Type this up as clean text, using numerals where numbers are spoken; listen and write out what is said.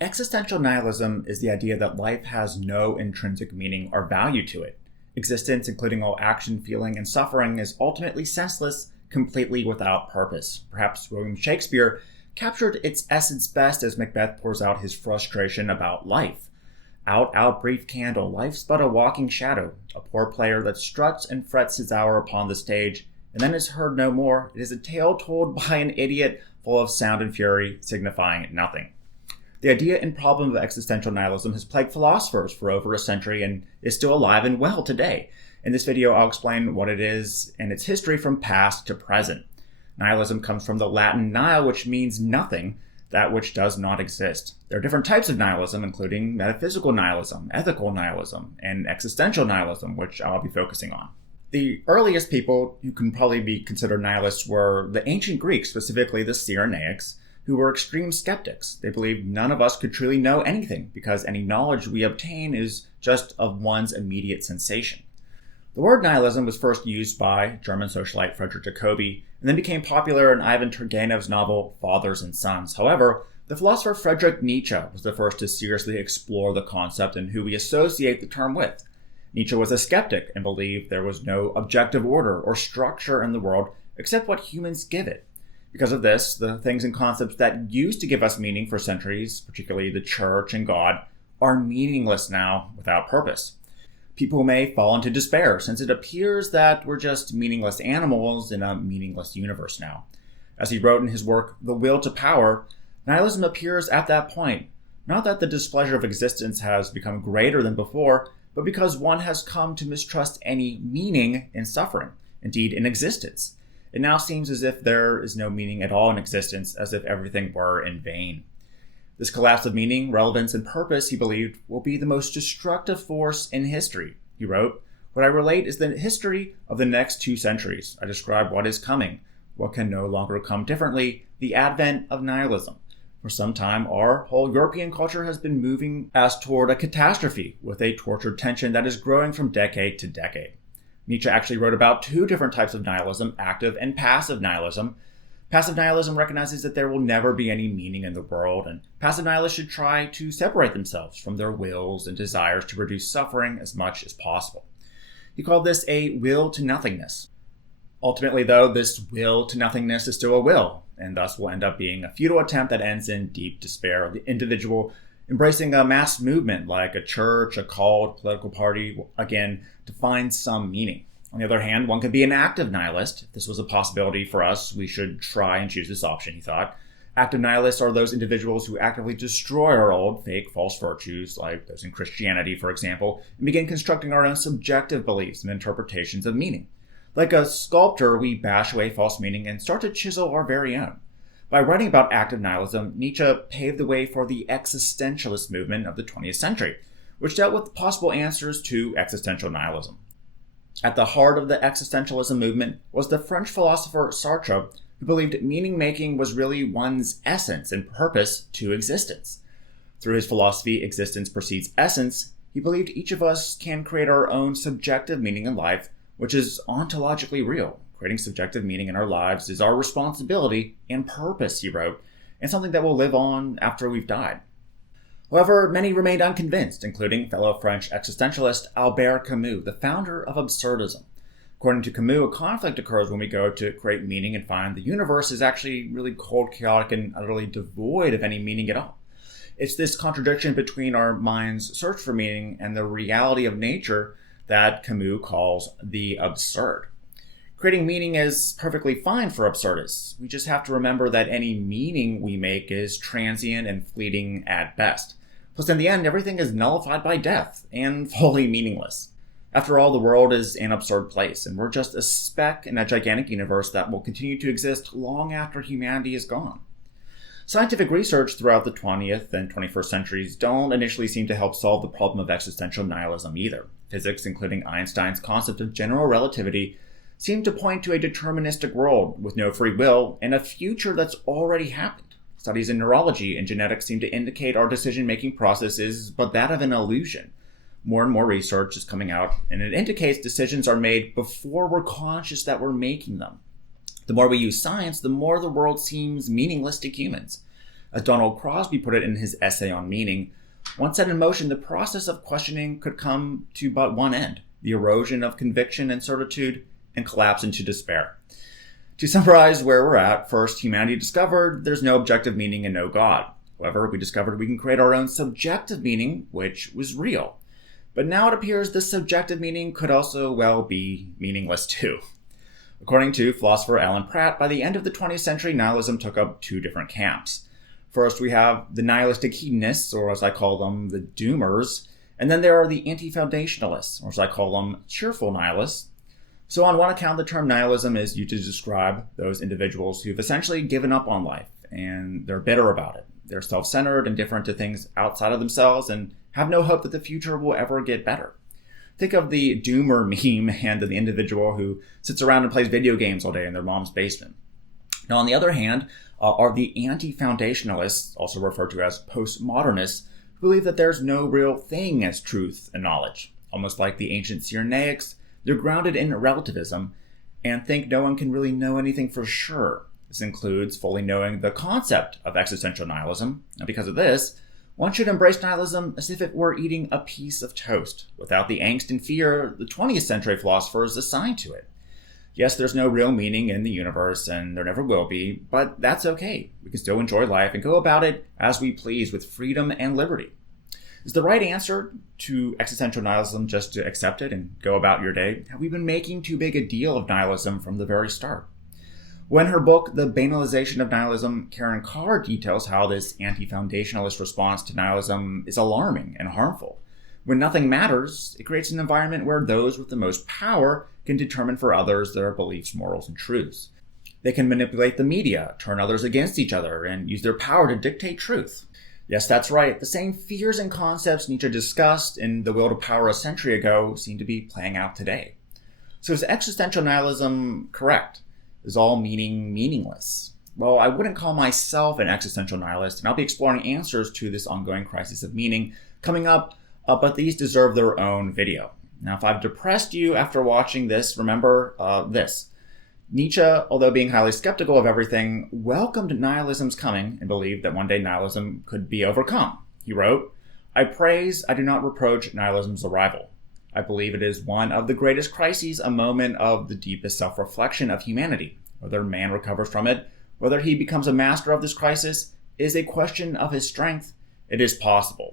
Existential nihilism is the idea that life has no intrinsic meaning or value to it. Existence, including all action, feeling, and suffering, is ultimately senseless, completely without purpose. Perhaps William Shakespeare captured its essence best as Macbeth pours out his frustration about life. Out, out, brief candle, life's but a walking shadow, a poor player that struts and frets his hour upon the stage, and then is heard no more. It is a tale told by an idiot, full of sound and fury, signifying nothing. The idea and problem of existential nihilism has plagued philosophers for over a century and is still alive and well today. In this video, I'll explain what it is and its history from past to present. Nihilism comes from the Latin nihil, which means nothing, that which does not exist. There are different types of nihilism, including metaphysical nihilism, ethical nihilism, and existential nihilism, which I'll be focusing on. The earliest people who can probably be considered nihilists were the ancient Greeks, specifically the Cyrenaics, who were extreme skeptics. They believed none of us could truly know anything because any knowledge we obtain is just of one's immediate sensation. The word nihilism was first used by German socialite Friedrich Jacobi and then became popular in Ivan Turgenev's novel Fathers and Sons. However, the philosopher Friedrich Nietzsche was the first to seriously explore the concept and who we associate the term with. Nietzsche was a skeptic and believed there was no objective order or structure in the world except what humans give it. Because of this, the things and concepts that used to give us meaning for centuries, particularly the church and God, are meaningless now without purpose. People may fall into despair since it appears that we're just meaningless animals in a meaningless universe now. As he wrote in his work, The Will to Power, nihilism appears at that point, not that the displeasure of existence has become greater than before, but because one has come to mistrust any meaning in suffering, indeed in existence. It now seems as if there is no meaning at all in existence, as if everything were in vain. This collapse of meaning, relevance, and purpose, he believed, will be the most destructive force in history. He wrote, "What I relate is the history of the next 2 centuries. I describe what is coming, what can no longer come differently, the advent of nihilism. For some time, our whole European culture has been moving as toward a catastrophe with a tortured tension that is growing from decade to decade." Nietzsche actually wrote about 2 different types of nihilism, active and passive nihilism. Passive nihilism recognizes that there will never be any meaning in the world, and passive nihilists should try to separate themselves from their wills and desires to reduce suffering as much as possible. He called this a will to nothingness. Ultimately, though, this will to nothingness is still a will, and thus will end up being a futile attempt that ends in deep despair of the individual embracing a mass movement like a church, a cult, political party, again, to find some meaning. On the other hand, one could be an active nihilist. If this was a possibility for us, we should try and choose this option, he thought. Active nihilists are those individuals who actively destroy our old, fake, false virtues, like those in Christianity, for example, and begin constructing our own subjective beliefs and interpretations of meaning. Like a sculptor, we bash away false meaning and start to chisel our very own. By writing about active nihilism, Nietzsche paved the way for the existentialist movement of the 20th century, which dealt with possible answers to existential nihilism. At the heart of the existentialism movement was the French philosopher Sartre, who believed meaning-making was really one's essence and purpose to existence. Through his philosophy, existence precedes essence, he believed each of us can create our own subjective meaning in life, which is ontologically real. Creating subjective meaning in our lives is our responsibility and purpose, he wrote, and something that will live on after we've died. However, many remained unconvinced, including fellow French existentialist Albert Camus, the founder of absurdism. According to Camus, a conflict occurs when we go to create meaning and find the universe is actually really cold, chaotic, and utterly devoid of any meaning at all. It's this contradiction between our mind's search for meaning and the reality of nature that Camus calls the absurd. Creating meaning is perfectly fine for absurdists. We just have to remember that any meaning we make is transient and fleeting at best. Plus, in the end, everything is nullified by death and fully meaningless. After all, the world is an absurd place, and we're just a speck in a gigantic universe that will continue to exist long after humanity is gone. Scientific research throughout the 20th and 21st centuries don't initially seem to help solve the problem of existential nihilism either. Physics, including Einstein's concept of general relativity, seem to point to a deterministic world with no free will and a future that's already happened. Studies in neurology and genetics seem to indicate our decision-making process is but that of an illusion. More and more research is coming out, and it indicates decisions are made before we're conscious that we're making them. The more we use science, the more the world seems meaningless to humans. As Donald Crosby put it in his essay on meaning, once set in motion, the process of questioning could come to but one end: the erosion of conviction and certitude, and collapse into despair. To summarize where we're at, first, humanity discovered there's no objective meaning and no God. However, we discovered we can create our own subjective meaning, which was real. But now it appears this subjective meaning could also, well, be meaningless too. According to philosopher Alan Pratt, by the end of the 20th century, nihilism took up two different camps. First, we have the nihilistic hedonists, or as I call them, the doomers, and then there are the anti-foundationalists, or as I call them, cheerful nihilists. So on one account, the term nihilism is used to describe those individuals who've essentially given up on life, and they're bitter about it. They're self-centered, indifferent to things outside of themselves, and have no hope that the future will ever get better. Think of the doomer meme and the individual who sits around and plays video games all day in their mom's basement. Now, on the other hand, are the anti-foundationalists, also referred to as postmodernists, who believe that there's no real thing as truth and knowledge. Almost like the ancient Cyrenaics, they're grounded in relativism and think no one can really know anything for sure. This includes fully knowing the concept of existential nihilism, and because of this, one should embrace nihilism as if it were eating a piece of toast, without the angst and fear the 20th century philosophers assigned to it. Yes, there's no real meaning in the universe, and there never will be, but that's okay. We can still enjoy life and go about it as we please with freedom and liberty. Is the right answer to existential nihilism just to accept it and go about your day? Have we been making too big a deal of nihilism from the very start? When her book, The Banalization of Nihilism, Karen Carr details how this anti-foundationalist response to nihilism is alarming and harmful. When nothing matters, it creates an environment where those with the most power can determine for others their beliefs, morals, and truths. They can manipulate the media, turn others against each other, and use their power to dictate truth. Yes, that's right. The same fears and concepts Nietzsche discussed in The Will to Power a century ago seem to be playing out today. So is existential nihilism correct? Is all meaning meaningless? Well, I wouldn't call myself an existential nihilist, and I'll be exploring answers to this ongoing crisis of meaning coming up, but these deserve their own video. Now, if I've depressed you after watching this, remember this. Nietzsche, although being highly skeptical of everything, welcomed nihilism's coming and believed that one day nihilism could be overcome. He wrote, "I praise, I do not reproach nihilism's arrival. I believe it is one of the greatest crises, a moment of the deepest self-reflection of humanity. Whether man recovers from it, whether he becomes a master of this crisis, is a question of his strength. It is possible.